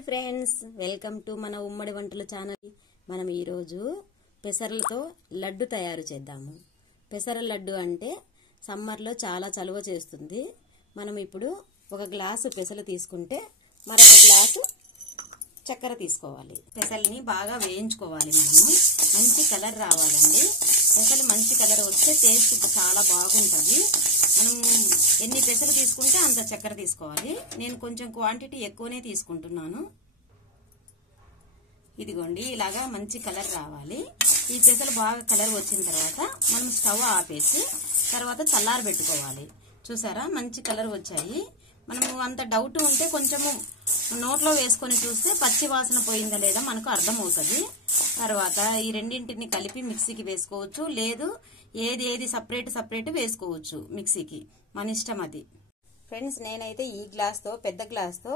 Hi friends, welcome to మన ఉమ్మడి వంటల ఛానల్. మనం ఈరోజు పెసరలతో లడ్డు తయారు చేద్దాము. పెసర లడ్డు అంటే సమ్మర్లో చాలా చలువ చేస్తుంది. మనం ఇప్పుడు ఒక గ్లాసు పెసలు తీసుకుంటే మరొక గ్లాసు చక్కెర తీసుకోవాలి. పెసల్ని బాగా వేయించుకోవాలి. మనము మంచి కలర్ రావాలండి. పెసలు మంచి కలర్ వస్తే టేస్ట్ చాలా బాగుంటుంది. మనం ఎన్ని పెసలు తీసుకుంటే అంత చక్కెర తీసుకోవాలి. నేను కొంచెం క్వాంటిటీ ఎక్కువనే తీసుకుంటున్నాను. ఇదిగోండి, ఇలాగా మంచి కలర్ రావాలి. ఈ పెసలు బాగా కలర్ వచ్చిన తర్వాత మనం స్టవ్ ఆపేసి తర్వాత చల్లారి పెట్టుకోవాలి. చూసారా, మంచి కలర్ వచ్చాయి. మనము అంత డౌట్ ఉంటే కొంచెము నోట్లో వేసుకొని చూస్తే పచ్చి వాసన పోయిందా లేదా మనకు అర్థమవుతుంది. తర్వాత ఈ రెండింటిని కలిపి మిక్సీకి వేసుకోవచ్చు, లేదు ఏది సపరేట్ వేసుకోవచ్చు మిక్సీకి, మన ఇష్టం అది. ఫ్రెండ్స్, నేనైతే ఈ గ్లాస్తో, పెద్ద గ్లాస్తో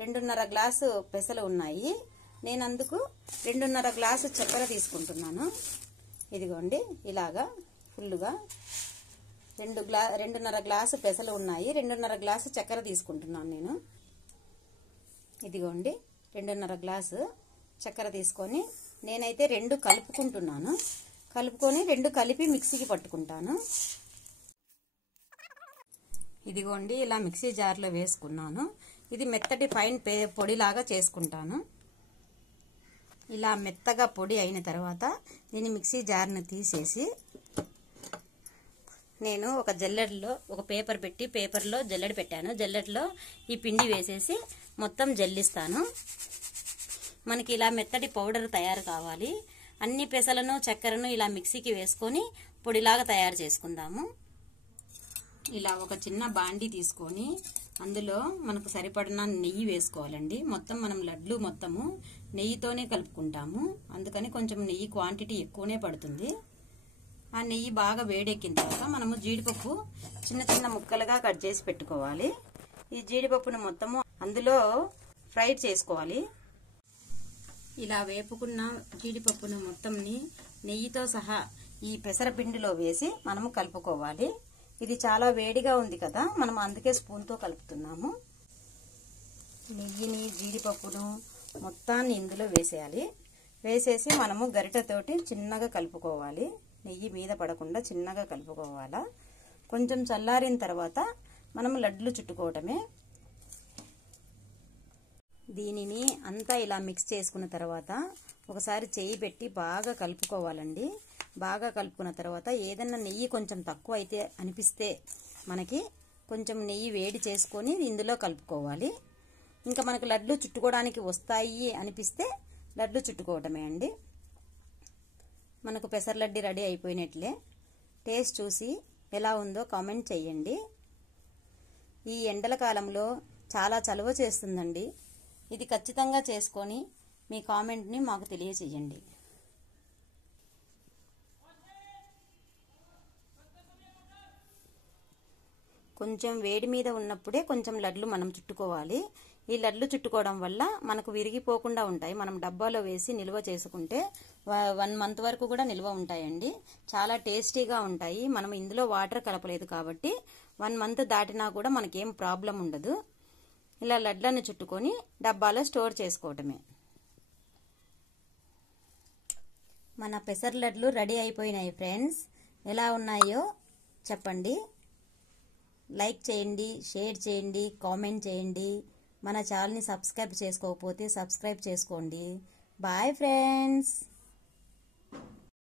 2.5 గ్లాసు పెసలు ఉన్నాయి. నేను అందుకు 2.5 గ్లాసు చక్కెర తీసుకుంటున్నాను. ఇదిగోండి, ఇలాగా ఫుల్గా 2.5 గ్లాసు పెసలు ఉన్నాయి. 2.5 గ్లాసు చక్కెర తీసుకుంటున్నాను నేను. ఇదిగోండి, 2.5 గ్లాసు చక్కెర తీసుకొని నేనైతే 2 కలుపుకుంటున్నాను. కలుపుకొని 2 కలిపి మిక్సీకి పట్టుకుంటాను. ఇదిగోండి, ఇలా మిక్సీ జార్లో వేసుకున్నాను. ఇది మెత్తటి ఫైన్ పొడిలాగా చేసుకుంటాను. ఇలా మెత్తగా పొడి అయిన తర్వాత దీన్ని మిక్సీ జార్ని తీసేసి నేను ఒక జల్లెడలో ఒక పేపర్ పెట్టి పేపర్లో జల్లెడ పెట్టాను. జల్లెడలో ఈ పిండి వేసేసి మొత్తం జల్లిస్తాను. మనకి ఇలా మెత్తటి పౌడర్ తయారు కావాలి. అన్ని పెసలను చక్కెరను ఇలా మిక్సీకి వేసుకొని పొడిలాగా తయారు చేసుకుందాము. ఇలా ఒక చిన్న బాండి తీసుకొని అందులో మనకు సరిపడిన నెయ్యి వేసుకోవాలండి. మొత్తం మనం లడ్లు మొత్తము నెయ్యితోనే కలుపుకుంటాము. అందుకని కొంచెం నెయ్యి క్వాంటిటీ ఎక్కువనే పడుతుంది. ఆ నెయ్యి బాగా వేడెక్కిన తర్వాత మనము జీడిపప్పు చిన్న చిన్న ముక్కలుగా కట్ చేసి పెట్టుకోవాలి. ఈ జీడిపప్పును మొత్తము అందులో ఫ్రై చేసుకోవాలి. ఇలా వేపుకున్న జీడిపప్పును మొత్తంని నెయ్యితో సహా ఈ పెసరపిండిలో వేసి మనము కలుపుకోవాలి. ఇది చాలా వేడిగా ఉంది కదా, మనం అందుకే స్పూన్తో కలుపుతున్నాము. నెయ్యిని, జీడిపప్పును మొత్తాన్ని ఇందులో వేసేయాలి. వేసేసి మనము గరిటెతోటి చిన్నగా కలుపుకోవాలి. నెయ్యి మీద పడకుండా చిన్నగా కలుపుకోవాలా. కొంచెం చల్లారిన తర్వాత మనము లడ్లు చుట్టుకోవటమే. దీనిని అంతా ఇలా మిక్స్ చేసుకున్న తర్వాత ఒకసారి చేయి పెట్టి బాగా కలుపుకోవాలండి. బాగా కలుపుకున్న తర్వాత ఏదన్నా నెయ్యి కొంచెం తక్కువ అయితే అనిపిస్తే మనకి కొంచెం నెయ్యి వేడి చేసుకొని ఇందులో కలుపుకోవాలి. ఇంకా మనకు లడ్లు చుట్టుకోవడానికి వస్తాయి అనిపిస్తే లడ్లు చుట్టుకోవటమే అండి. మనకు పెసర లడ్డు రెడీ అయిపోయినట్లే. టేస్ట్ చూసి ఎలా ఉందో కామెంట్ చేయండి. ఈ ఎండల కాలంలో చాలా చలువ చేస్తుందండి. ఇది ఖచ్చితంగా చేసుకొని మీ కామెంట్ని మాకు తెలియచేయండి. కొంచెం వేడి మీద ఉన్నప్పుడే కొంచెం లడ్లు మనం చుట్టుకోవాలి. ఈ లడ్లు చుట్టుకోవడం వల్ల మనకు విరిగిపోకుండా ఉంటాయి. మనం డబ్బాలో వేసి నిల్వ చేసుకుంటే 1 మంత్ వరకు కూడా నిల్వ ఉంటాయండి. చాలా టేస్టీగా ఉంటాయి. మనం ఇందులో వాటర్ కలపలేదు కాబట్టి 1 మంత్ దాటినా కూడా మనకేం ప్రాబ్లం ఉండదు. ఇలా లడ్లను చుట్టుకొని డబ్బాలో స్టోర్ చేసుకోవటమే. మన పెసర లడ్లు రెడీ అయిపోయినాయి ఫ్రెండ్స్. ఎలా ఉన్నాయో చెప్పండి. లైక్ చేయండి, షేర్ చేయండి, కామెంట్ చేయండి. మన ఛానల్ని సబ్స్క్రైబ్ చేసుకోకపోతే సబ్స్క్రైబ్ చేసుకోండి. Bye friends.